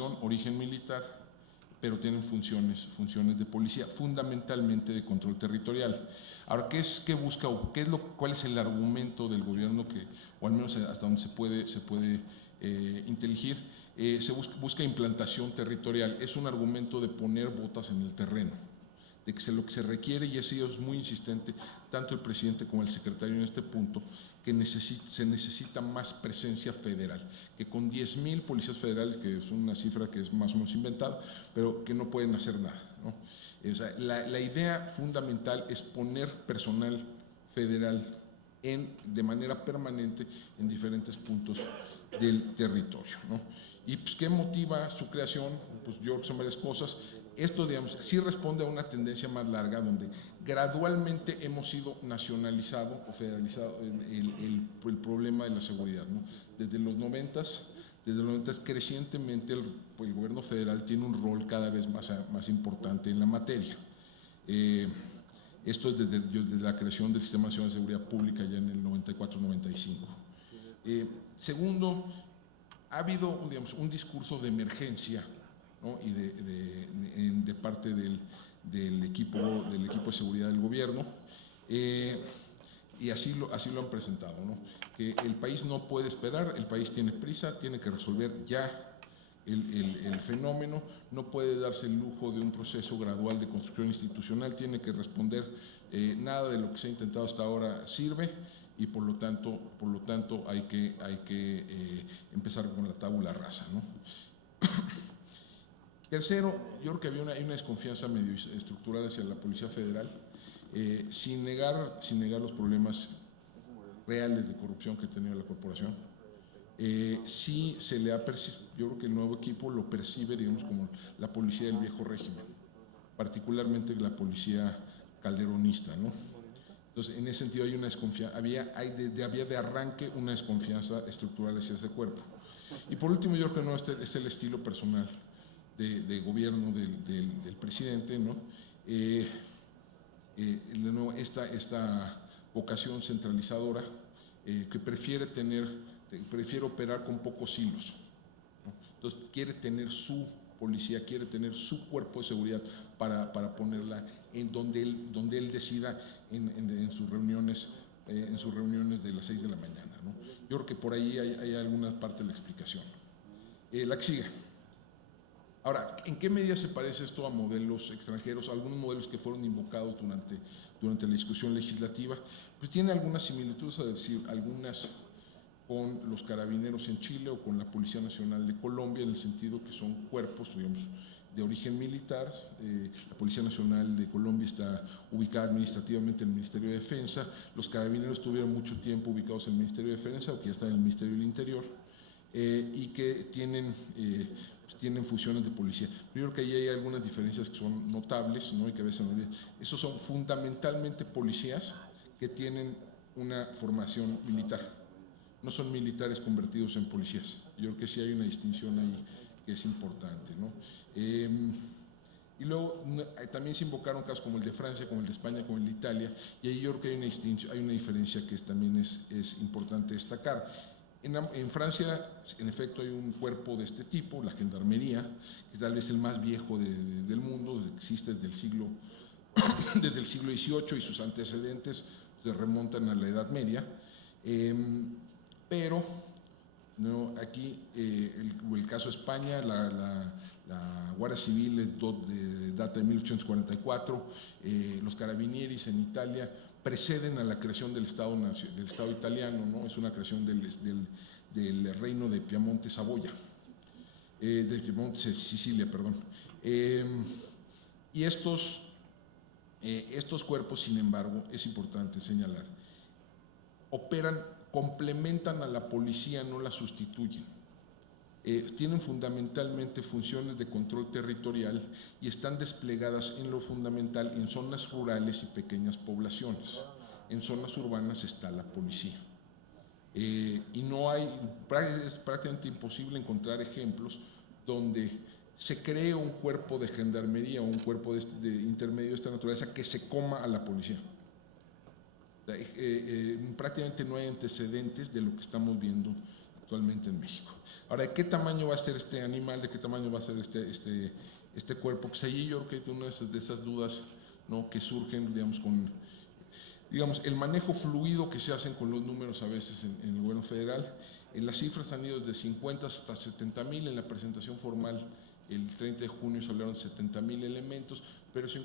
origen militar, pero tienen funciones de policía, fundamentalmente de control territorial. Ahora, ¿qué busca o cuál es el argumento del gobierno que, o al menos hasta donde se puede inteligir? Se busca implantación territorial. Es un argumento de poner botas en el terreno, de que lo que se requiere, y eso es muy insistente, tanto el presidente como el secretario en este punto, que se necesita más presencia federal, que con 10,000 policías federales, que es una cifra que es más o menos inventada, pero que no pueden hacer nada, ¿no? O sea, la idea fundamental es poner personal federal de manera permanente en diferentes puntos del territorio, ¿no? ¿Y pues qué motiva su creación? Pues yo creo que son varias cosas. Esto, digamos, sí responde a una tendencia más larga donde gradualmente hemos ido nacionalizado o federalizado el problema de la seguridad, ¿no? Desde los 90 crecientemente el gobierno federal tiene un rol cada vez más importante en la materia. Esto es desde la creación del Sistema Nacional de Seguridad Pública ya en el 94-95. Segundo, ha habido, digamos, un discurso de emergencia, ¿no? Y de parte del equipo de seguridad del gobierno, y así lo han presentado, ¿no? Que el país no puede esperar, el país tiene prisa, tiene que resolver ya el fenómeno, no puede darse el lujo de un proceso gradual de construcción institucional, tiene que responder, nada de lo que se ha intentado hasta ahora sirve, y por lo tanto hay que empezar con la tabula rasa, ¿no? Tercero, yo creo que hay una desconfianza medio estructural hacia la Policía Federal, sin negar los problemas reales de corrupción que ha tenido la corporación. Sí se le ha percibido, yo creo que el nuevo equipo lo percibe, digamos, como la policía del viejo régimen, particularmente la policía calderonista, ¿no? Entonces, en ese sentido hay una desconfianza, había de arranque una desconfianza estructural hacia ese cuerpo. Y por último, yo creo que no es el estilo personal de gobierno del presidente, ¿no? Esta vocación centralizadora, que prefiere operar con pocos hilos, ¿no? Entonces quiere tener su policía, quiere tener su cuerpo de seguridad para ponerla en donde él decida en sus reuniones de las 6 de la mañana, ¿no? Yo creo que por ahí hay alguna parte de la explicación. La que sigue. Ahora, ¿en qué medida se parece esto a modelos extranjeros, algunos modelos que fueron invocados durante la discusión legislativa? Pues tiene algunas similitudes, es decir, algunas con los carabineros en Chile o con la Policía Nacional de Colombia, en el sentido que son cuerpos, digamos, de origen militar. La Policía Nacional de Colombia está ubicada administrativamente en el Ministerio de Defensa, los carabineros estuvieron mucho tiempo ubicados en el Ministerio de Defensa, o que ya están en el Ministerio del Interior, y que tienen funciones de policía. Yo creo que ahí hay algunas diferencias que son notables, ¿no? Y que a veces no olvidan. Esos son fundamentalmente policías que tienen una formación militar, no son militares convertidos en policías. Yo creo que sí hay una distinción ahí que es importante, ¿no? Y luego también se invocaron casos como el de Francia, como el de España, como el de Italia, y ahí yo creo que hay una diferencia que también es importante destacar. En Francia, en efecto, hay un cuerpo de este tipo, la gendarmería, que tal vez es el más viejo del mundo, existe desde el siglo XVIII, y sus antecedentes se remontan a la Edad Media, pero no, aquí el caso de España, la Guardia Civil data de 1844, los Carabinieri en Italia preceden a la creación del Estado italiano, ¿no? Es una creación del reino de Piamonte-Saboya, de Piamonte-Sicilia, perdón. Y estos cuerpos, sin embargo, es importante señalar, complementan a la policía, no la sustituyen. Tienen fundamentalmente funciones de control territorial y están desplegadas en lo fundamental en zonas rurales y pequeñas poblaciones. En zonas urbanas está la policía. Y es prácticamente imposible encontrar ejemplos donde se cree un cuerpo de gendarmería o un cuerpo de intermedio de esta naturaleza que se coma a la policía. Prácticamente no hay antecedentes de lo que estamos viendo actualmente en México. Ahora, ¿de qué tamaño va a ser este animal? ¿De qué tamaño va a ser este cuerpo? Pues allí yo creo que hay una de esas dudas, ¿no?, que surgen, digamos, con el manejo fluido que se hacen con los números a veces en el gobierno federal. Las cifras han ido desde 50 hasta 70,000. En la presentación formal el 30 de junio se hablaron de 70,000 elementos, pero eso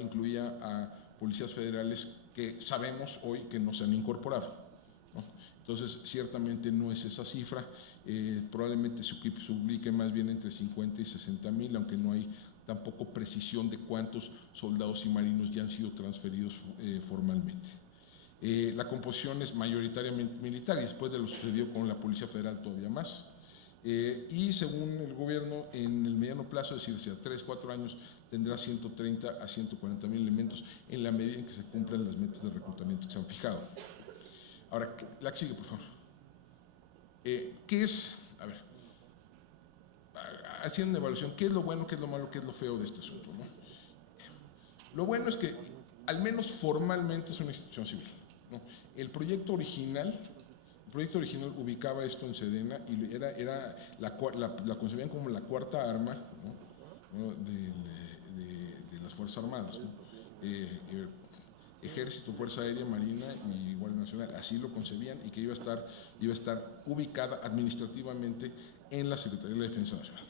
incluía a policías federales que sabemos hoy que no se han incorporado, ¿no? Entonces, ciertamente no es esa cifra. Probablemente se ubique más bien entre 50 y 60,000, aunque no hay tampoco precisión de cuántos soldados y marinos ya han sido transferidos formalmente. La composición es mayoritariamente militar, y después de lo sucedió con la Policía Federal todavía más. Y según el gobierno, en el mediano plazo, es decir, hacia 3-4 años, tendrá 130 a 140,000 elementos en la medida en que se cumplan las metas de reclutamiento que se han fijado. Ahora, la que sigue, por favor. ¿Qué es? A ver, haciendo una evaluación, ¿qué es lo bueno, qué es lo malo, qué es lo feo de este asunto, ¿no? Lo bueno es que, al menos formalmente, es una institución civil, ¿no? El proyecto original ubicaba esto en Sedena y la concebían como la cuarta arma, ¿no?, de las Fuerzas Armadas, ¿no? Ejército, Fuerza Aérea, Marina y Guardia Nacional, así lo concebían, y que iba a estar ubicada administrativamente en la Secretaría de la Defensa Nacional.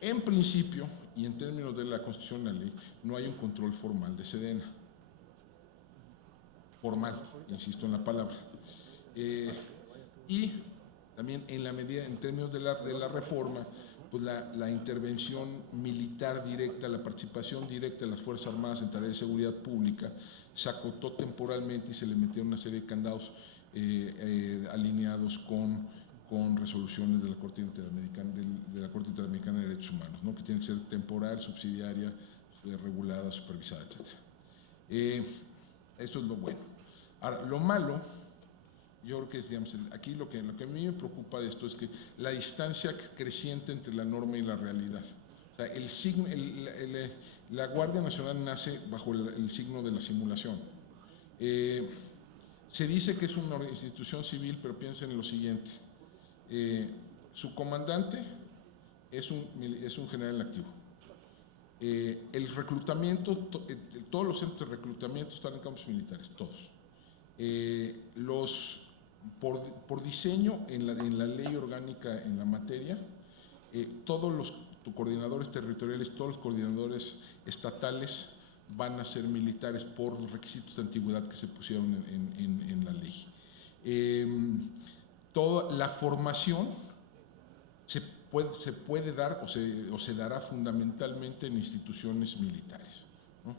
En principio, y en términos de la Constitución y la ley, no hay un control formal de Sedena. Formal, insisto en la palabra. Y también en términos de la reforma, pues la intervención militar directa, la participación directa de las Fuerzas Armadas en tareas de seguridad pública se acotó temporalmente y se le metieron una serie de candados alineados con resoluciones de la Corte Interamericana de Derechos Humanos, ¿no?, que tienen que ser temporal, subsidiaria, regulada, supervisada, etc. Eso es lo bueno. Ahora, lo malo, yo creo que es, digamos, aquí lo que a mí me preocupa de esto es que la distancia creciente entre la norma y la realidad. O sea, la Guardia Nacional nace bajo el signo de la simulación. Se dice que es una institución civil, pero piensen en lo siguiente. Su comandante es un general activo. El reclutamiento, todos los centros de reclutamiento están en campos militares, todos. Por diseño en la ley orgánica en la materia, todos los coordinadores territoriales, todos los coordinadores estatales van a ser militares por los requisitos de antigüedad que se pusieron en la ley. Toda la formación se puede dar o se dará fundamentalmente en instituciones militares, ¿no?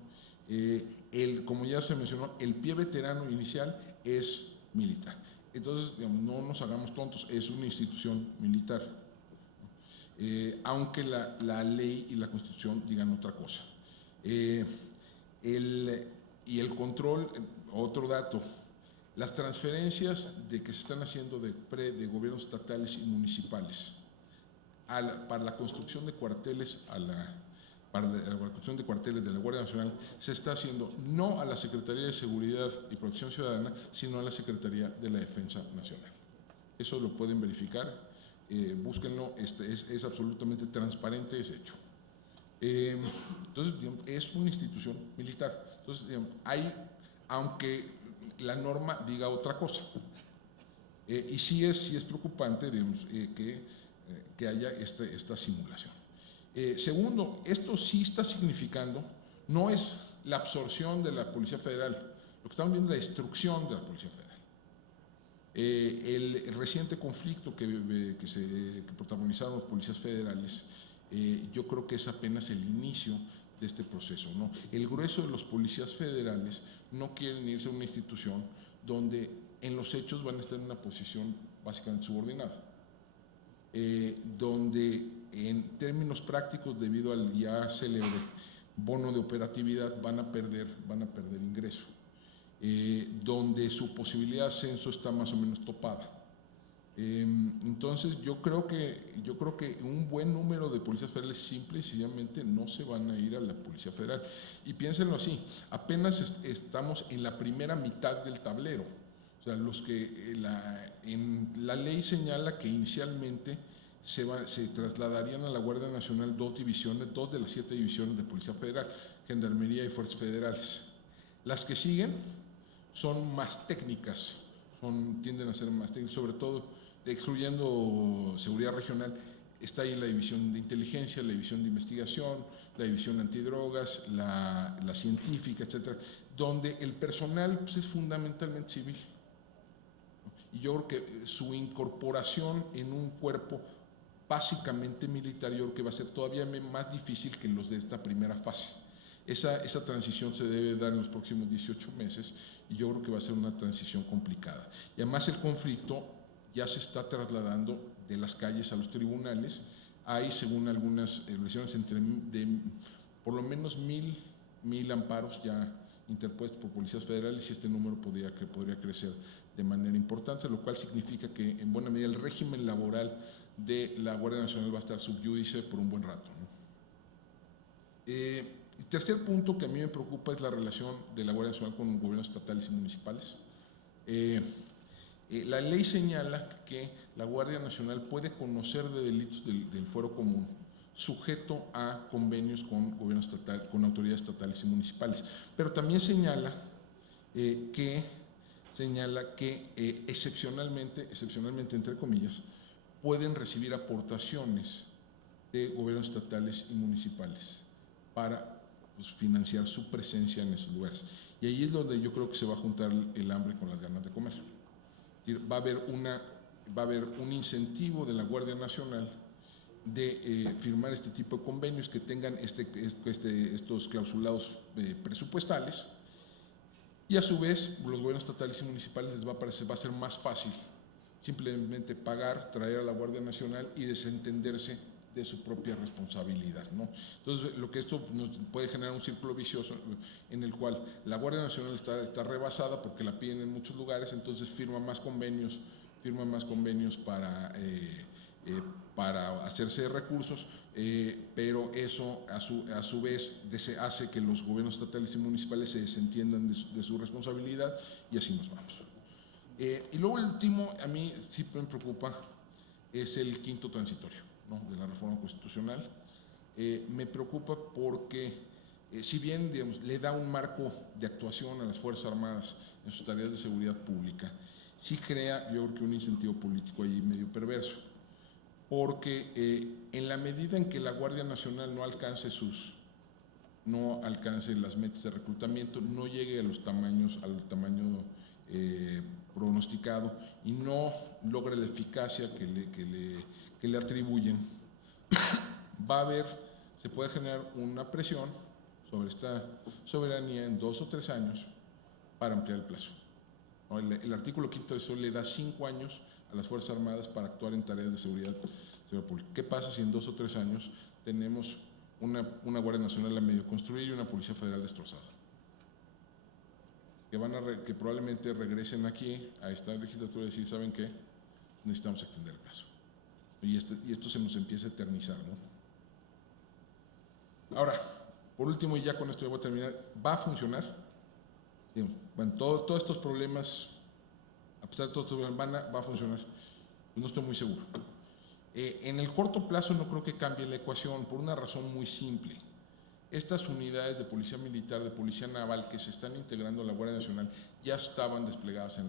Como ya se mencionó, el pie veterano inicial es militar. Entonces, digamos, no nos hagamos tontos, es una institución militar, aunque la ley y la Constitución digan otra cosa. Y el control, otro dato, las transferencias que se están haciendo de gobiernos estatales y municipales para la construcción de cuarteles para la construcción de cuarteles de la Guardia Nacional se está haciendo no a la Secretaría de Seguridad y Protección Ciudadana, sino a la Secretaría de la Defensa Nacional. Eso lo pueden verificar, búsquenlo, es absolutamente transparente ese hecho. Entonces, digamos, es una institución militar. Entonces, digamos, aunque la norma diga otra cosa, y sí es preocupante, digamos, que haya esta simulación. Segundo, esto sí está significando, no es la absorción de la Policía Federal, lo que estamos viendo es la destrucción de la Policía Federal. El reciente conflicto que protagonizaron los policías federales, yo creo que es apenas el inicio de este proceso, ¿no? El grueso de los policías federales no quieren irse a una institución donde en los hechos van a estar en una posición básicamente subordinada, donde en términos prácticos, debido al ya célebre bono de operatividad, van a perder ingreso, donde su posibilidad de ascenso está más o menos topada. Entonces yo creo que un buen número de policías federales simple y sencillamente no se van a ir a la Policía Federal. Y piénsenlo así, apenas estamos en la primera mitad del tablero. O O sea, en la ley señala que inicialmente se trasladarían a la Guardia Nacional dos de las 7 divisiones de Policía Federal, Gendarmería y Fuerzas Federales. Las que siguen son más técnicas, tienden a ser más técnicas, sobre todo excluyendo seguridad regional. Está ahí la división de inteligencia, la división de investigación, la división antidrogas, la científica, etcétera, donde el personal pues, es fundamentalmente civil. Y yo creo que su incorporación en un cuerpo básicamente militar, yo creo que va a ser todavía más difícil que los de esta primera fase. Esa transición se debe dar en los próximos 18 meses y yo creo que va a ser una transición complicada. Y además el conflicto ya se está trasladando de las calles a los tribunales. Hay, según algunas versiones, por lo menos 1,000 amparos ya interpuestos por policías federales y este número podría crecer de manera importante, lo cual significa que en buena medida el régimen laboral de la Guardia Nacional va a estar sub iudice por un buen rato, ¿no? El tercer punto que a mí me preocupa es la relación de la Guardia Nacional con gobiernos estatales y municipales. La ley señala que la Guardia Nacional puede conocer de delitos del fuero común sujeto a convenios con gobiernos estatales, con autoridades estatales y municipales, pero también señala que excepcionalmente entre comillas, pueden recibir aportaciones de gobiernos estatales y municipales para financiar su presencia en esos lugares. Y ahí es donde yo creo que se va a juntar el hambre con las ganas de comer. Va a haber un incentivo de la Guardia Nacional de firmar este tipo de convenios que tengan estos clausulados presupuestales, y a su vez los gobiernos estatales y municipales va a ser más fácil simplemente pagar, traer a la Guardia Nacional y desentenderse de su propia responsabilidad, ¿no? Entonces, lo que esto nos puede generar un círculo vicioso en el cual la Guardia Nacional está rebasada porque la piden en muchos lugares, entonces firma más convenios para hacerse de recursos, pero eso a su vez hace que los gobiernos estatales y municipales se desentiendan de su responsabilidad y así nos vamos. Y luego el último, a mí sí me preocupa, es el quinto transitorio, ¿no?, de la reforma constitucional. Me preocupa porque si bien, digamos, le da un marco de actuación a las Fuerzas Armadas en sus tareas de seguridad pública, sí crea, yo creo que un incentivo político ahí medio perverso, porque en la medida en que la Guardia Nacional no alcance las metas de reclutamiento, no llegue al tamaño pronosticado y no logre la eficacia que le atribuyen, se puede generar una presión sobre esta soberanía en 2 o 3 años para ampliar el plazo. El artículo 5 de eso le da 5 años a las Fuerzas Armadas para actuar en tareas de seguridad pública. ¿Qué pasa si en 2 o 3 años tenemos una Guardia Nacional a medio construir y una Policía Federal destrozada? Que probablemente regresen aquí a esta legislatura y decir, ¿saben qué? Necesitamos extender el plazo. Y esto se nos empieza a eternizar, ¿no? Ahora, por último, y ya con esto ya voy a terminar, ¿va a funcionar? Bueno, todos estos problemas, a pesar de todos estos problemas, ¿va a funcionar? Pues no estoy muy seguro. En el corto plazo no creo que cambie la ecuación por una razón muy simple. Estas unidades de policía militar, de policía naval que se están integrando a la Guardia Nacional ya estaban desplegadas en